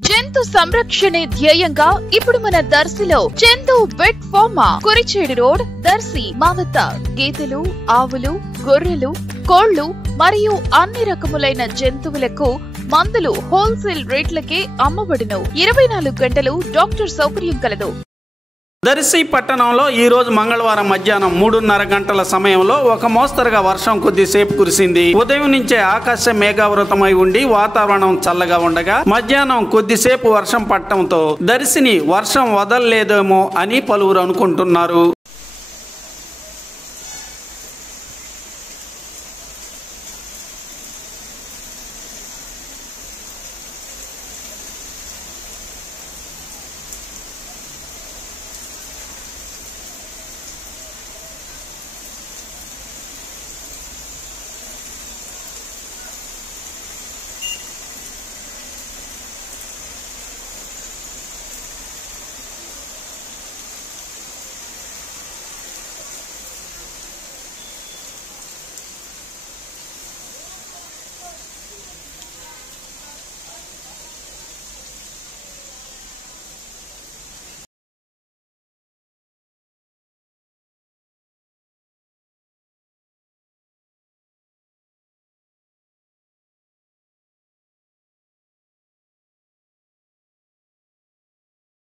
జంతు సంరక్షణే ధ్యేయంగా ఇప్పుడు మన దర్శిలో Chandu vet pharma Kurichedu road Darsi మా వద్ద గేదెలు, ఆవులు, గొర్రెలు, కోళ్లు మరియు అన్ని రకములైన జంతువులకు మందులు హోల్సేల్ రేట్లకే అమ్మబడును. 24 గంటలు డాక్టర్ సౌకర్యం కలదు. దర్శి పట్టణంలో ఈ రోజు మంగళవారం మధ్యాహ్నం 3:30 గంటల సమయంలో ఒక మోస్తరుగా వర్షం కొద్దిసేపు కురిసింది. ఉదయం నుంచే ఆకాశం మేఘావృతమై ఉండి వాతావరణం చల్లగా ఉండగా మధ్యాహ్నం కొద్దిసేపు వర్షం పడటంతో దర్శిని వర్షం వదలలేదేమో అని పలువురు అనుకుంటున్నారు.